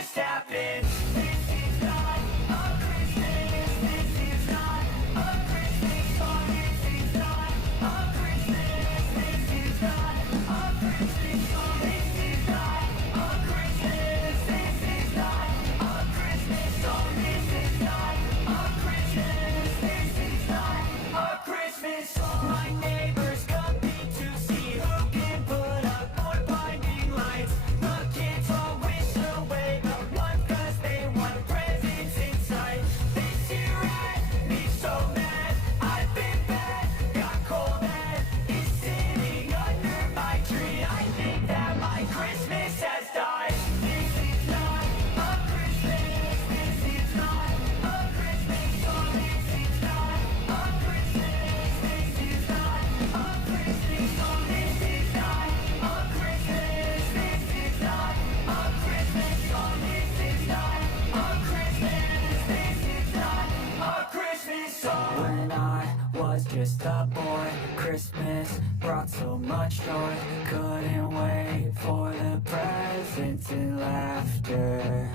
just happened. This is not a Christmas. This is not a Christmas song. This is not a Christmas. This is not a Christmas song. This is not a Christmas. This is not a Christmas song. This is not a Christmas. This is not a Christmas song. My neighbors compete to see who can put up more blinding lights. The kids all wish away the one 'cause they want presents inside. This year had me so mad. I've been bad, got cold and is sitting under my tree. I think that my Christmas has died. This is not a Christmas. This is not a Christmas song. This is not a Christmas. This is not a Christmas song. This is not a Christmas. This is not a Christmas song. This is not a Christmas. This is not a Christmas song. When I was just a boy, Christmas brought so much joy. Couldn't wait for the presents and laughter.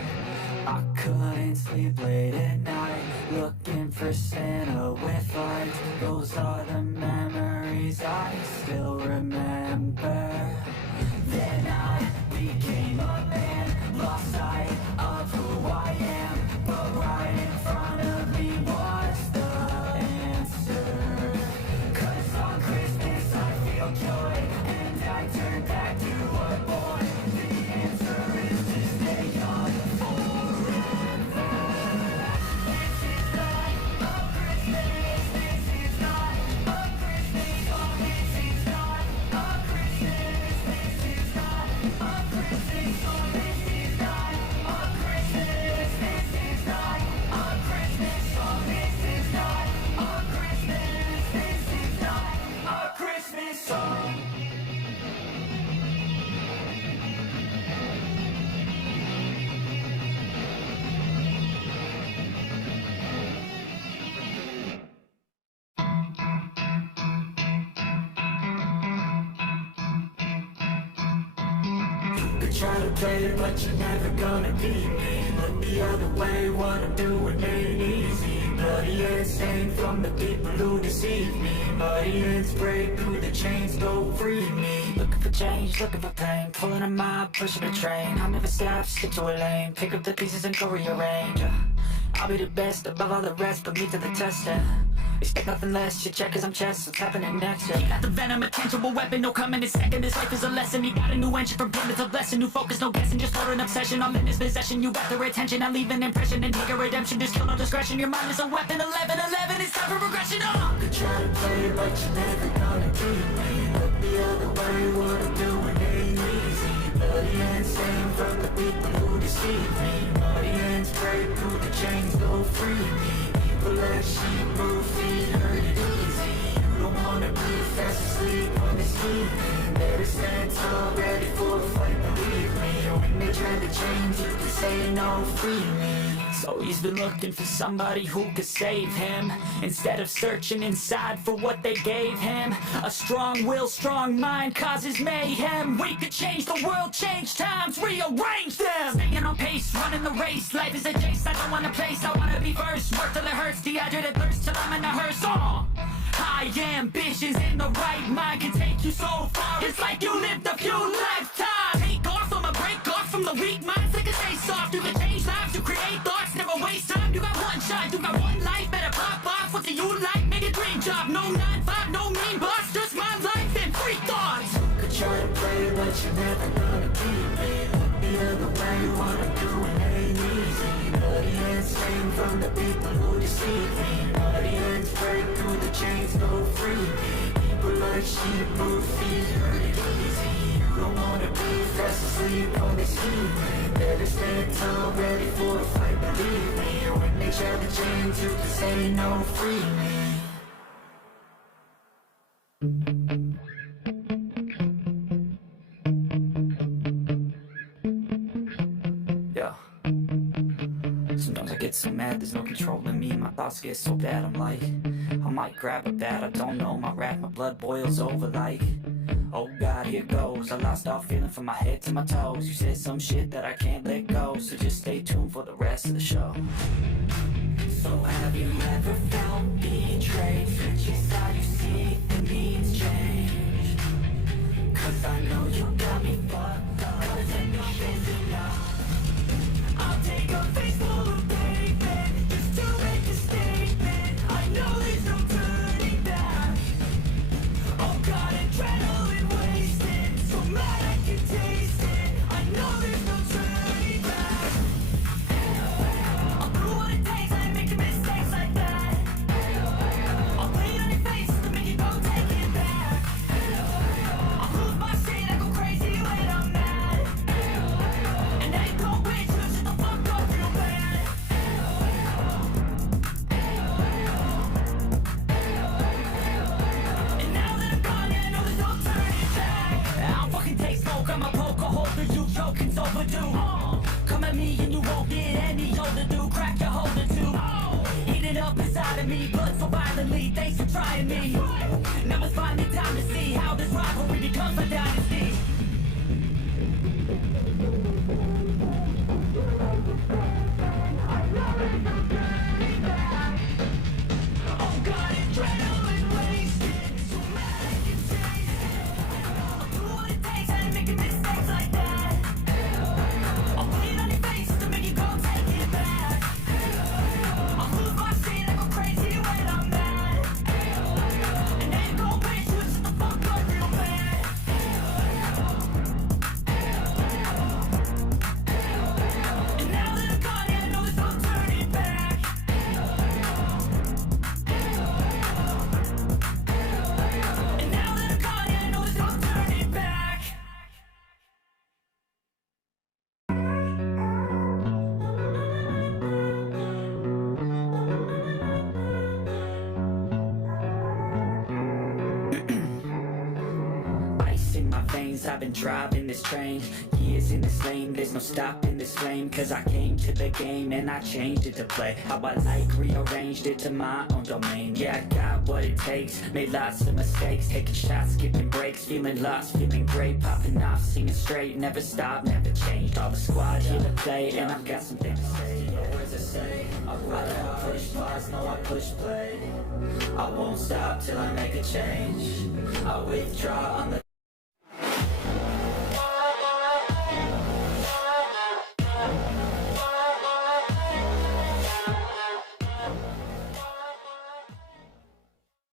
I couldn't sleep late at night, looking for Santa with lights. Those are the memories I still remember. Then I became a man, lost sight of who I am. But right in front of me was the answer. 'Cause on Christmas I feel joy, and I turn back to a boy. The answer is to stay young forever. This is not a Christmas. This is not a Christmas song. This is not a Christmas. This is not a Christmas song. This is not a Christmas. This is not a Christmas song. This is not a Christmas. This is not a Christmas song. Could try to play it, but you're never gonna beat me. Look the other way, what I'm doing ain't easy. Bloody hands stained from the people who deceive me. Muddy hands break through the chains, go free me. Looking for change, looking for pain, pulling a mob, pushing a train. I'll never stop, stick to a lane, pick up the pieces and go rearrange. I'll be the best above all the rest, put me to the test. Expect nothing less, shit check 'cause I'm chess, what's happening next? You got the venom, a tangible weapon, no coming in second. This life is a lesson, you got a new engine from pain, it's a blessing. New focus, no guessing, just for an obsession. I'm in his possession, you got their attention. I leave an impression and take a redemption, just kill no discretion. Your mind is a weapon, 11-11, it's time for progression. Could try to play it, but you're never gonna beat me. Look the other way, what I'm doing ain't easy. Bloody hands stained from the people who deceive me. Muddy hands break through the chains, go free me. People like sheep move feet, hurt it easy. You don't wanna be fast asleep on this evening. Better stand tall, ready for a fight, believe me. When they try to change you, to say no, free me. So he's been looking for somebody who could save him, instead of searching inside for what they gave him. A strong will, strong mind causes mayhem. We could change the world, change times, rearrange them. Staying on pace, running the race. Life is a chase, I don't want a place, I wanna be first. Work till it hurts, dehydrated thirst till I'm in a hearse. High ambitions in the right mind can take you so far. It's like you lived a few lifetimes. Take off, I'ma break off from the weak minds. Take a stay soft, you can change lives, you create thoughts, never waste time. You got one shot, you got one life, better pop off. What do you like? Make a dream job, no 9-5, no mean boss, just my life and free thoughts. Could try to play, but you're never gonna beat me. Look the other way, what I'm doing ain't easy. Bloody hands stained from the people who deceive me. Muddy hands break through the chains, go free me. People like sheep move feet, hurt it easy. You don't wanna be fast asleep on this evening. Better stand tall, ready for a fight, believe me. When they try to change you, to say no, free me. Yeah. Sometimes I get so mad, there's no controlling me. My thoughts get so bad, I'm like, I might grab a bat, I don't know. My wrath, my blood boils over like, oh God, here goes. I lost all feeling from my head to my toes. You said some shit that I can't let go. go. So just stay tuned for the rest of the show. So have you ever felt betrayed? Just how you see things change. Cause I know you got me fucked up. Cause enough is enough. I'll take a face full of pavement just to make a statement. I know there's no turning back. Oh God, adrenaline wasted, so mad I can taste it. I know there's no turning back. I'll do what it takes, I ain't making mistakes like that. I'll bleed on your face to make you go take it back. I'll lose my shit, I go crazy when I'm mad. And I ain't gon' wait, you shut the fuck up real bad. And now that I'm gone, yeah, I know there's no turning back. I'll fucking take smoke, I'ma poke a hole through you, choking's overdue. Come at me and you won't get any older, dude. Crack your holder too. Eat it up inside of me, blood so violently. Thanks for trying me. Now it's finally time to see how this rivalry becomes a dynasty. Oh God, adrenaline wasted, so mad I can taste it. I'll do what it takes, I ain't making mistakes like that. I'll bleed on your face to make you go take it back. I'll lose my shit, I go crazy when I'm mad. And I ain't gon' wait, you shut the fuck up real bad. And now that I'm gone, yeah, I know there's no turning back. And now that I'm gone, yeah, I know there's no turning back. Ice in my veins, I've been driving this train. Years in this lane, there's no stopping this flame. Cause I came to the game and I changed it to play how I like, rearranged it to my own domain. Yeah, I got what it takes, made lots of mistakes, taking shots, skipping breaks, feeling lost, feeling great, popping off, singing straight, never stopped, never changed. All the squad here to play, and I've got something to say. You know words to say, I don't push pause, no I push play. I won't stop till I make a change. I withdraw on the